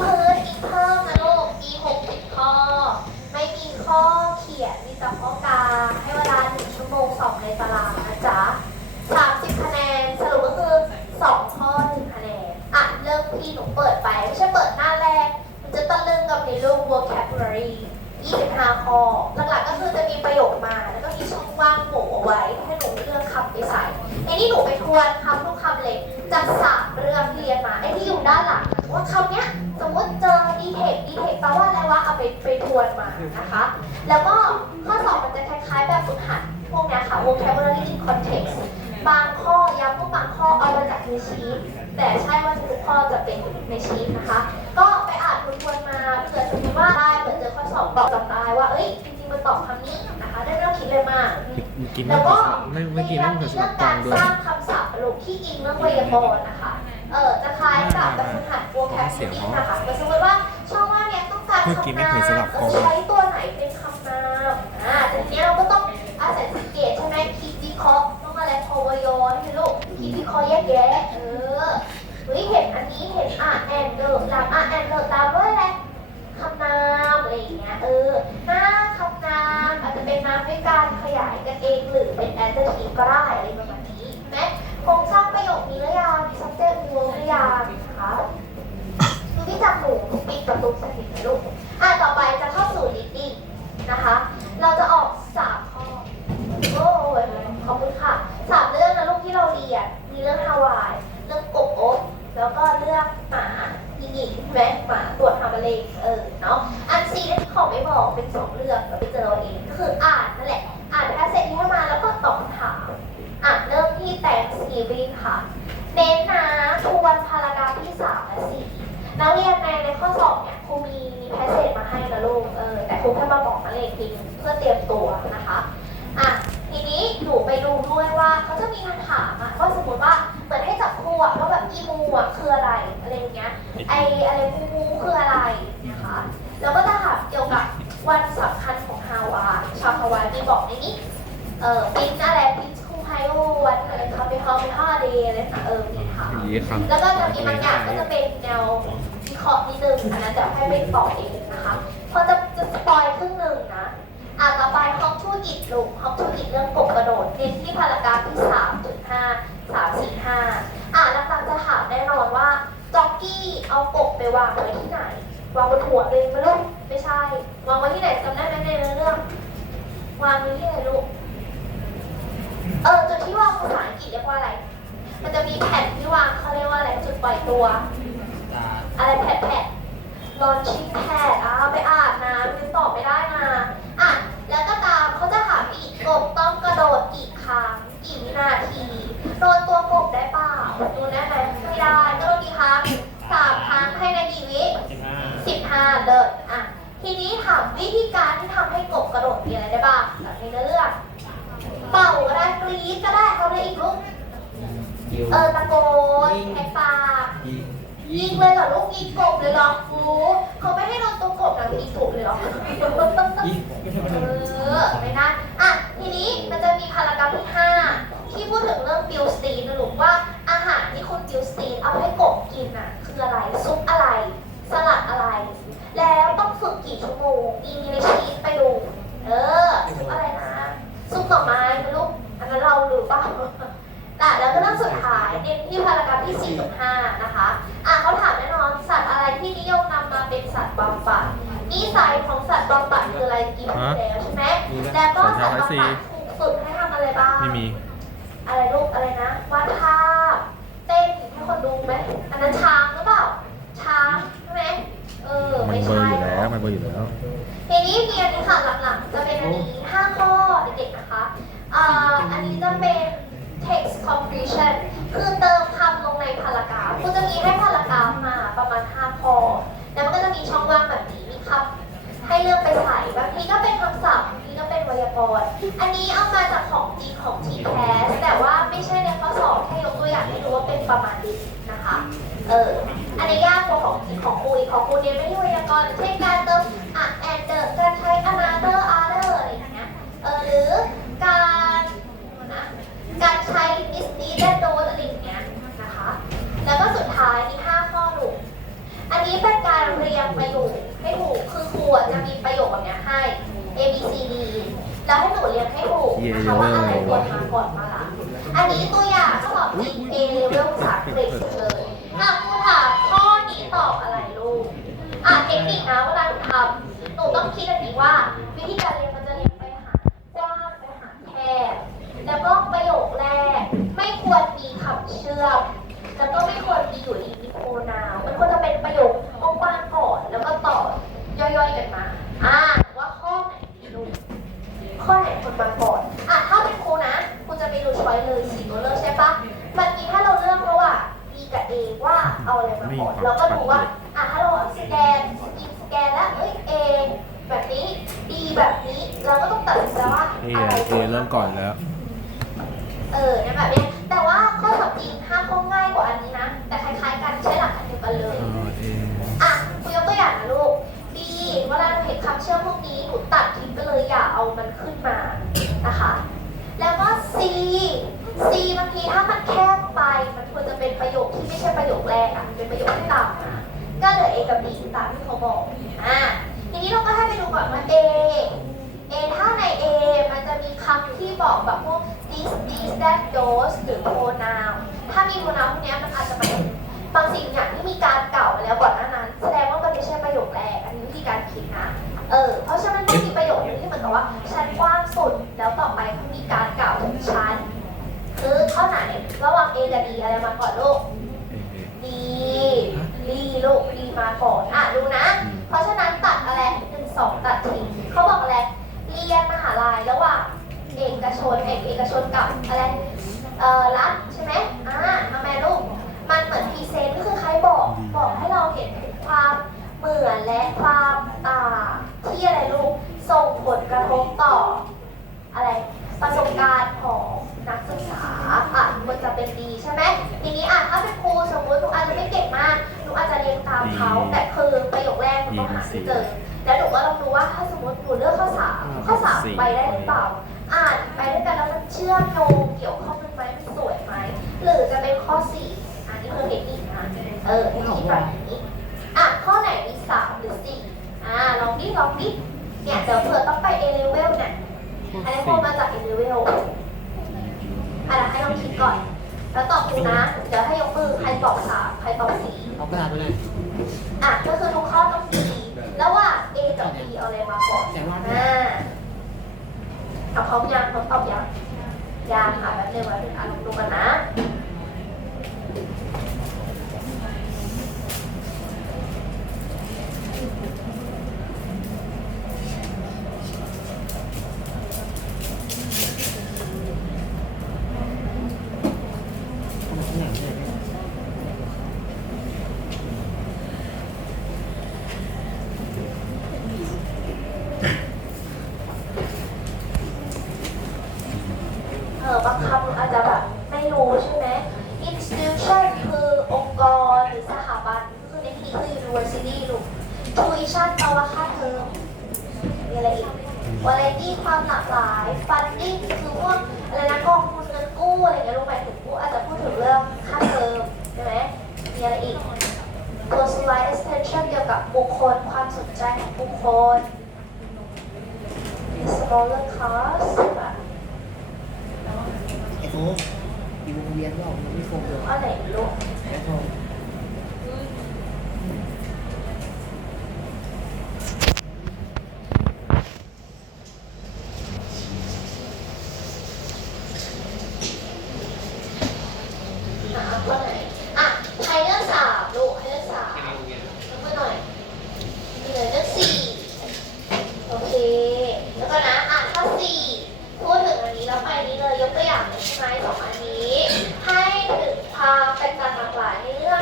พื้นอีกเพิ่มนะลูกมี60ข้อ ไม่มีข้อเขียน มีแต่ข้อกา ให้เวลา1ชั่วโมงสอบในตารางนะจ๊ะ30คะแนน สรุปก็คือ2ข้อ1คะแนน อะ เริ่มที่หนูเปิดไป ไม่ใช่เปิดหน้าแรก มันจะตะลึงกับในรูป vocabulary 25ข้อ หลักๆก็คือจะมีประโยคมา แล้วก็มีช่องว่างโหว่เอาไว้ ให้หนูเลือกคำไปใส่ในนี้หนูไปทวนคำทุกคำเลยจากสามเรื่องที่เรียนมา ไอ้ที่อยู่ด้านหลัง ว่าคำเนี้ยสมมติเจอดีเทคดีเทคแปลว่าอะไรวะเอาไปไปทวนมานะคะ แล้วก็ข้อสอบมันจะคล้ายๆแบบฝึกหัดพวกเนี้ยค่ะ vocabulary in context บางข้อย้ำว่าบางข้อเอามาจากในชีทแต่ใช่ว่าทุกข้อจะเป็นในชีทนะคะ ก็ไปอ่านทวนๆมาเผื่อสมมติว่าได้เผื่อเจอข้อสอบตอบจำได้ว่าเอ้ยจริงๆมันตอบคำนี้นะคะได้ไม่ต้องคิดเลยมากเมื่อกี้แล้ไม่วก็ไม่เมื่อกี้ไม่เผื่อสเรื่ลัอบงกลาการงด้วสยร้างคำศัพท์ลูกที่อิงเรื่องไวยากรณ์นะคะเออจะคล้ายกับ แบบฝึกหัด vocabulary นะคะแต่สมมติว่าช่องว่างเนี้ยต้องการเมื่อกี้คำไม่นามเคยสลับกล้องเออใช้ตัวไหนเป็นคำนามอ่าแต่ทีนี้เราก็ต้องอาศัยสังเกตใช่ไหมคิดวิเคราะห์ต้องอะไรพอวยอใช่ไหมลูกคิดวิเคราะห์แยกแยะเออเฮ้ยเห็นอันนี้เห็นอะแอนเดอร์หลังอะแอนเดอร์ตามด้วยอะไรคำนามอะไรอย่างเงี้ยเออหน้าคำนามอาจจะเป็นนามด้วยการขยายกันเองหรือเป็น adjective ก็ได้อะไรประมาณนี้เห็นไหมโครงสร้างประโยคมีหรือยัง subject verb หรือยังนะคะดูที่จับหนู ปิดประตูสถิตนะลูกอะต่อไปจะเข้าสู่ reading นะคะ เราจะออกสามข้อ โอ้ยขอบคุณค่ะสามเรื่องนะลูกที่เราเรียน มีเรื่องฮาวาย เรื่องกบอบแล้วก็เรื่องหมาหญิงใช่ไหมหมาตรวจหามะเร็งเออเนาะ อันซีที่ขอไม่บอกเป็นสองเรื่องเราไปเจอเอาเองก็คืออ่านนั่นแหละ อ่านแพสเซจที่ให้มาแล้วก็ตอบคำถาม อ่านเริ่มที่แตงซีรีส์ค่ะ เน้นนะทวนพารากราฟที่สามและสี่นักเรียนในในข้อสอบเนี่ย รูมีมีแพสเซจมาให้นะลูกเออแต่ครูแค่มาบอกนักเรียนอีกทีนึงเพื่อเตรียมตัวนะคะอะทีนี้หนูไปดูด้วยว่าเขาจะมีคำถามอะว่าสมมติว่าเหมือนให้จับคู่อะว่าแบบอีมูอะคืออะไรอะไรอย่างเงี้ยไออะไรมูมูคืออะไรนะคะแล้วก็จะถามเกี่ยวกับวันสำคัญของฮาวายชาวฮาวายมีบอกในนี้เออเป็นอะไรพิชคูไฮโอวันอะไรคาเมฮาเมฮาเดย์อะไรนะเออมีถามอย่างนี้ครับแล้วก็จะมีบางอย่างก็จะเป็นแนว วิเคราะห์นิดนึงอันนั้นจะให้เป็นต่อเองนะคะพราะจะจะสปอยครึ่งหนึ่งนะอะต่อไปฮอกทูอิดลูกฮอกทูอิดเรื่องกบกระโดดเน้นที่พารากราฟที่3.5 345อะแล้วเราจะถามแน่นอนว่าจ็อกกี้เอากบไปวางไว้ที่ไหน วางบนหัวตัวเองไหมลูกไม่ใช่ วางไว้ที่ไหนจำได้ไหมในเรื่อง วางไว้ที่ไหนลูกเออจุดที่วางภาษาอังกฤษเรียกว่าอะไร มันจะมีแผ่นที่วางเขาเรียกว่าอะไรจุดปล่อยตัว อะไรแผ่นแผ่นลอนชิ่งแพดอะไปอ่านนะมันตอบไม่ได้นะอะแล้วก็ตามเขาจะถามอีกกบต้องกระโดดกี่ครั้งกี่วินาทีโดนตัวกบได้เปล่าดูได้ไหมไม่ได้กระโดดกี่ครั้งสามครั้งให้ในกี่วิสิบห้าเดินอะทีนี้ถามวิธีการที่ทำให้กบกระโดดมีอะไรได้บ้างแบบในเรื่องเป่าก็ได้กรี๊ดก็ได้เขาเลยอีกลูกเออตะโกนแหกปาก ยิงเลยเหรอลูกยิงกบเลยเหรอโอ้เขาไม่ให้โดนตัวกบนะยิงกบเลยเหรอ เออไม่ได้อะทีนี้มันจะมีพารากราฟที่ห้าที่พูดถึงเรื่องบิลสตีนนะลูกว่าอาหารที่คุณบิลสตีนเอาให้กบกินน่ะคืออะไรซุปอะไร สลัดอะไร แล้วต้องฝึกกี่ชั่วโมงอีมีในชีตไปดู เออซุปอะไรนะซุปหน่อไม้นะลูกอันนั้นเราหรือเปล่า อะแล้วก็เรื่องสุด ท้ายเน้นที่พารากราฟที่ 4.5 นะคะ อะเขาถามแน่นอนสัตว์อะไรที่นิยมนำมาเป็นสัตว์บำบัดนิสัยของสัตว์บำบัดคืออะไรกินไปแล้วใช่ไหมแล้วก็สัตว์บำบัดถูกฝึกให้ทำอะไรบ้าง ไม่มี อะไรลูกอะไรนะวาดภาพเต้นให้คนดูไหมอันนั้นช้างหรือเปล่า ช้างใช่ไหมเออมันไม่เบอใช่ร์อยู่แล้วมันเบอร์อยู่แล้วทีนี้มีอันนี้ค่ะหลังๆจะเป็นอันนี้5ข้อเด็กๆนะคะอ่าอันนี้จะเป็น text completion คือเติม คุยของคุยเนี่ยไม่ใช่ไวยากรณ์เช่นการเติมอะ and the การใช้ another other อะไรอย่างเงี้ยเออหรือการนะการใช้ is needed those อะไรอย่างเงี้ยนะคะแล้วก็สุดท้ายมี 5 ข้อดูอันนี้เป็นการเรียงประโยคให้ถูกคือครูจะมีประโยคแบบเนี้ยให้ A B C D แล้วให้หนูเรียงให้ถูกนะคะว่าอะไรควรมาก่อนมาหลังอันนี้ตัวอย่างสอบติด A level ภาษาอังกฤษเลยถ้าครูถามข้อนี้ตอบอะไรลูก อะเทคนิคนะเวลาหนูทำหนูต้องคิดแบบนี้ว่า วิธีการเรียนมันจะเรียนไปหากว้างไปหาแคบแล้วก็ประโยคแรก ไม่ ควรมีคำเชื่อมแล้วก็ไม่ควรมีอยู่ดีมีโพนาวมันควรจะเป็นประโยคกว้างๆก่อน แล้วก็ต่อย่อยๆกันมา อ่า ว่าข้อไหนดีลูกข้อไหนควรมาก่อน อะถ้าเป็นครูนะครูจะไปดูช้อยเลยสี่ตัวเลือกใช่ปะมันมีถ้าเราเลือกระหว่าง B กับ A ว่าเอาอะไรมาก่อน เราก็ดูว่า อะถ้าเราสแกนสกินสแกนแล้วเอ้ย A แบบนี้ B แบบนี้ เราก็ต้องตัดสินใจว่าเออะไรเอเริ่มก่อนแล้ว เออเนี่ยแบบเนี้ยแต่ว่า A กับ B ตามที่เขาบอกอะทีนี้เราก็ให้ไปดูก่อนว่า A A ถ้าใน A มันจะมีคำที่บอกแบบพวก this this that those หรือ pronoun ถ้ามี pronoun พวกนี้มันอาจจะหมายถึงบางสิ่งอย่างที่มีการเก่าวมาแล้วก่อนหน้านั้น แสดงว่ามันไม่ใช่ประโยคแรก อันนี้วิธีการคิดนะ เออ เพราะฉะนั้นต้องมีประโยคนึงที่เหมือนกับว่าชั้นกว้างสุด แล้วต่อไปเขามีการเก่าวถึงชั้นคือข้อไหนระหว่าง A กับ D อะไรมาก่อนลูก เอ ดีดีลูกดีมาก่อน อะดูนะ เพราะฉะนั้นตัดอะไรหนึ่งสองตัดทิ้งเขาบอกอะไร เรียนมหาลัยระหว่างเอกชนเอกเอกชนกับอะไร เอ่อรัฐใช่ไหมอ่าทำไมลูก มันเหมือนพรีเซนต์ก็คือใครบอก บอกให้เราเห็นถึงความเหมือนและความต่างที่อะไรลูก ส่งผลกระทบต่อ อะไร ประสบการณ์ของนักศึกษา อะมันจะเป็นดีใช่ไหมทีนี้อะถ้าเป็นครูสมมติหนูอาจจะไม่เก่งมาก หนูอาจจะเรียนตาม เขาแต่คือประโยคแรกหนูต้องหาให้เจอแล้วหนูก็ลองดูว่าถ้าสมมติหนูเลือกข้อสามข้อสามไปได้หรือเปล่า อ่านไปด้วยกันแล้วมันเชื่อมโยงเกี่ยวข้องกันไหมมันสวยไหม หรือจะเป็นข้อสี่อันนี้คือเทคนิคนะเออเทคนิคแบบนี้ อะข้อไหนมีสามหรือสี่อ่าลองดิลองดิเนี่ยเดี๋ยวเผื่อต้องไป A level เนี่ย อันนี้พวกมาจาก A level อะให้ลองคิดก่อน แล้วตอบถูกนะ เดี๋ยวให้ยกมือใครตอบสามใครตอบสี่ เอากระดาษไปเลย อะก็คือทุกข้อต้อง B แล้วว่า A กับ B เอาอะไรมาก่อน แต่ว่า อ่าเอาพร้อมยังพร้อมตอบยัง ยังอ่ อะลองดูกันนะเออบางคำอาจจะแบบไม่รู้ใช่ไหม institution คือองค์กรหรือสถาบัน คือในที่นี้คือ university ลูก tuition แปลว่าค่าเทอมมีอะไรอีก variety ความหลากหลาย funding คือพวกอะไรนะกองทุนเงินกู้อะไรอย่างเงี้ยลูกหมายถึงกู้อาจจะพูดถึงเรื่องค่าเทอมใช่ไหมมีอะไรอีก personalized attention เกี่ยวกับบุคคลความสนใจของบุคคล smaller cost แบบ อ้โฟกมีวงเวียนว่ามันไม่โฟกเลยอันไหนลูกไอ้โฟก หาข้อไหน อะใครเลือกสามลูกใครเลือกสามยกมือหน่อยเหลือเลือกสี่โอเค แล้วก็นะ อะถ้าสี่พูดถึงอันนี้แล้วไปนี้เลย ยกตัวอย่างเลยใช่ไหมสองอันนี้ ให้ถึงความแตกต่างหลากหลายในเรื่อง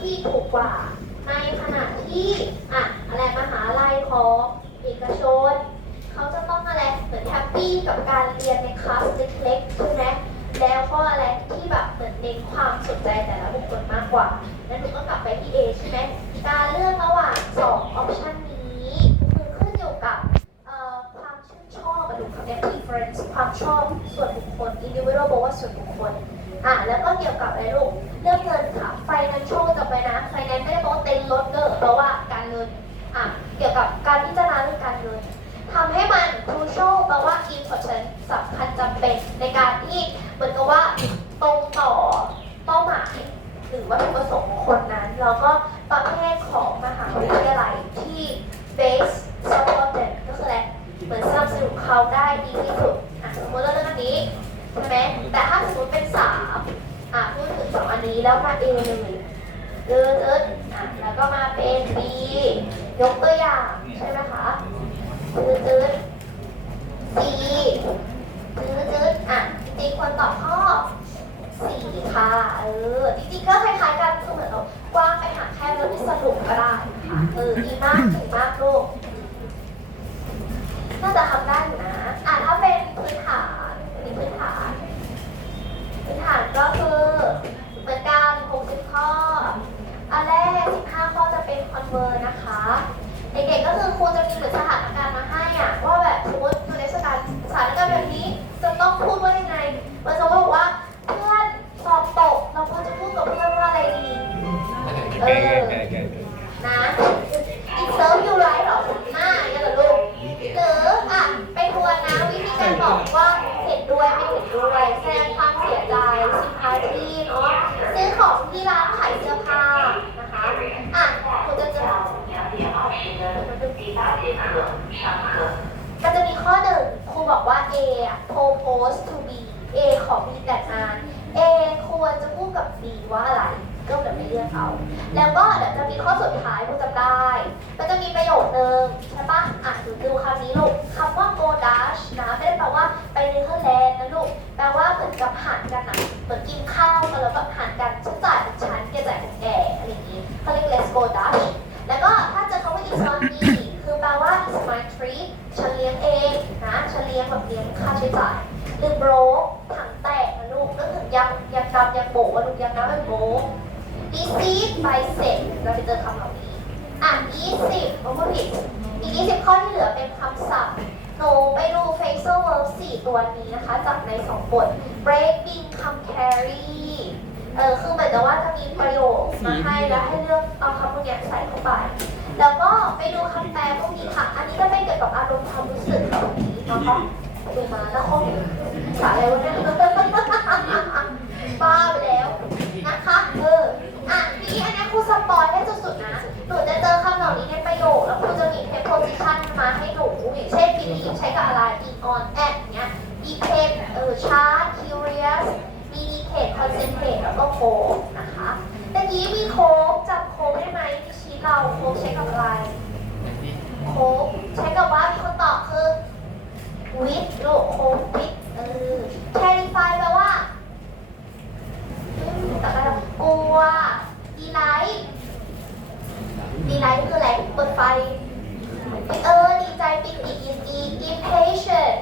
ที่ถูกกว่า ในขณะที่อะอะไรมหาลัยของเอกชน เขาจะต้องอะไรเหมือนแฮปปี้กับการเรียนในคลาสเล็กๆใช่ไหมแล้วก็อะไรที่แบบเหมือนเน้นความสนใจแต่ละบุคคลมากกว่า แล้วหนูก็กลับไปที่ A ใช่ไหมการเลือกระหว่างสองออปชันนี้คือขึ้นอยู่กับความชื่นชอบอะดูคำนี้ preference ความชอบส่วนบุคคล individual บอกว่าส่วนบุคคลอะแล้วก็เกี่ยวกับอะไรลูกเรื่องเงินค่ะ ไฟนันโชจำไว้นะไฟแนนไม่ได้บอกว่าเต็นรถเด้อเพราะว่าการเงินอะเกี่ยวกับการพิจารณาเรื่องการเงินทำให้มัน crucial แปลว่า important สำคัญจำเป็นในการที่เหมือนกับว่าตรงต่อเป้าหมายหรือวัตถุประสงค์ของคนนั้น แล้วก็ประเภทของมหาวิทยาลัยที่ base support ก็คืออะไรเหมือนสนับสนุนเขาได้ดี มา A เลยเดินเดินอะแล้วก็มาเป็น B ยกตัวอย่างใช่ไหมคะเดินเดิน C เดินเดินอะจริงๆควรตอบข้อสี่ค่ะเออจริงๆก็คล้ายๆกันคือเหมือนเรากว้างไปหาแค่แล้วที่สรุปก็ได้ค่ะเออดีมากเก่งมากลูกน่าจะทำได้อยู่นะ เออนะ it serve you right หรอหน้าอย่าเงี้ยเหรอลูกหรืออะไปทัวนนะวิธีการบอกว่าเห็นด้วยไม่เห็นด้วยแสดงความเสียใจสิพาทีเนาะซื้อของที่ร้านขายเสื้อผ้านะคะอะคุณจะเจอก็จะมีข้อหนึ่งครูบอกว่า A อะ propose to B A ขอมีแต่งงาน A ควรจะพูดกับ B ว่าอะไร ก็ เขา แล้วก็เดี๋ยวจะมีข้อสุดท้ายคุณจำได้ มันจะมีประโยคนึง receive by set เราไปเจอคำเหล่านี้ อ่าน20เอาพูดผิดอีก 20 ข้อที่เหลือเป็นคำศัพท์หนูไปดู phrasal verb 4 ตัวนี้นะคะ จากใน 2 บท break being คำ carry เออคือเหมือนกับว่าจะมีประโยคมาให้แล้วให้เลือกเอาคำพวกเนี้ยใส่เข้าไป แล้วก็ไปดูคำแปลพวกนี้ค่ะ อันนี้ก็เป็นเกี่ยวกับอารมณ์ความรู้สึกแบบนี้นะคะดูมาแล้วข้อมูลสายอะไรวะเนี่ยบ้าไปแล้วนะคะเออ อะทีนี้อันนี้ครูสปอยให้สุดๆนะ หนูจะเจอคำเหล่านี้ในประโยค แล้วครูจะมี preposition มาให้หนู อย่างเช่น believe ใช้กับอะไร in on at เนี้ย depend เออ chart curious medicate concentrate แล้วก็ hope นะคะแต่กี้มี hope จำ hope ได้ไหมที่ชี้เรา hope ใช้กับอะไร hope ใช้กับว่ามีคนตอบคือ with ลูก hope with เออ terrify แปลว่า แต่ก็กลัวดีไลท์ดีไลท์คืออะไรเปิดไฟ เออ ดีใจปิติยินดี impatient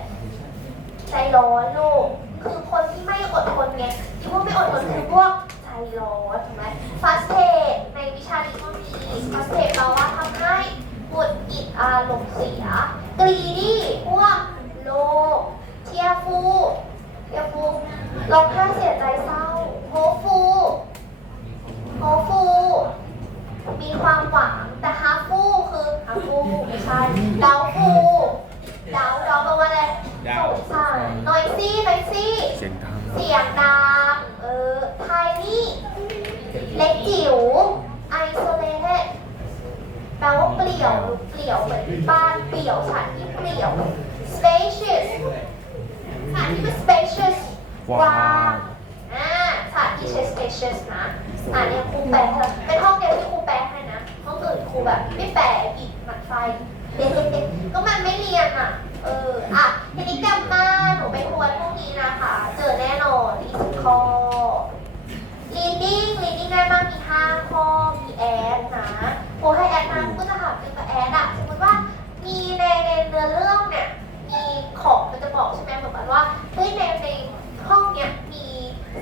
ใจร้อนลูก คือคนที่ไม่อดทนไงที่พวกไม่อดทนคือพวกใจร้อนถูกไหม frustrate ในวิชานี้ก็มี frustrate แปลว่าทำให้หงุดหงิดอารมณ์เสีย greedy พวกโลภ tearful tearful ร้องไห้เสียใจเศร้า hopeful hopeful มีความหวัง แต่ hopeful คือ hopeful ไม่ใช่ doubtful ดาวดาวแปลว่าอะไรสงสัย noisy noisy เสียงดังเสียงดังเออ tiny เล็กจิ๋ว isolated แปลว่าเปลี่ยวหรือเปลี่ยวเหมือนบ้านเปลี่ยวสถานที่เปลี่ยว spacious สถานที่มัน spacious กว้างอ่าสถานที่ใช้ spacious นะอ่าเนี่ยครูแปลให้เป็น แอีกหมันไฟ ก็มันไม่เรียนอะ เออ อะ ทีนี้กลับมาหนูไปทวนพวกนี้นะคะ เจอแน่นอนอีกสิบข้อ reading reading ได้มากมีห้าข้อ มีแอดนะโอให้แอดมาก็จะถามเดยวกับแอดอะ สมมติว่า มีในในเนื้อเรื่องเนี่ย มีของมันจะบอกใช่ไหมเหมือนกันว่า เฮ้ยในในห้องเนี้ยมี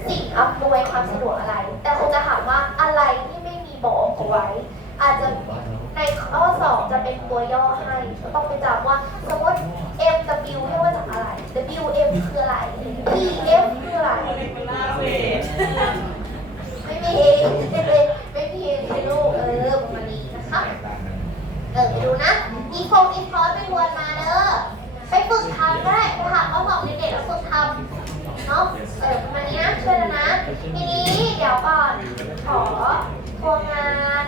สิ่งอำนวยความสะดวกอะไร แต่คงจะถามว่าอะไรที่ไม่มีบอกเอาไว้ อาจจะ ตัวย่อให้ต้องไปจำว่าสมมติ M W ย่ว่าจากอะไร W M คืออะไร E F คืออะไร ไม่มีไม่มีในโลกเออประมาณนี้นะคะเออไปดูนะอีโฟมอีพอสไปวนมาเนอะไปฝึกทำก็ได้ไปหาเขาบอกเด็กๆแล้วฝึกทำเนาะเออประมาณนี้นะช่วยนะ ทีนี้เดี๋ยวก่อนขอทวงงาน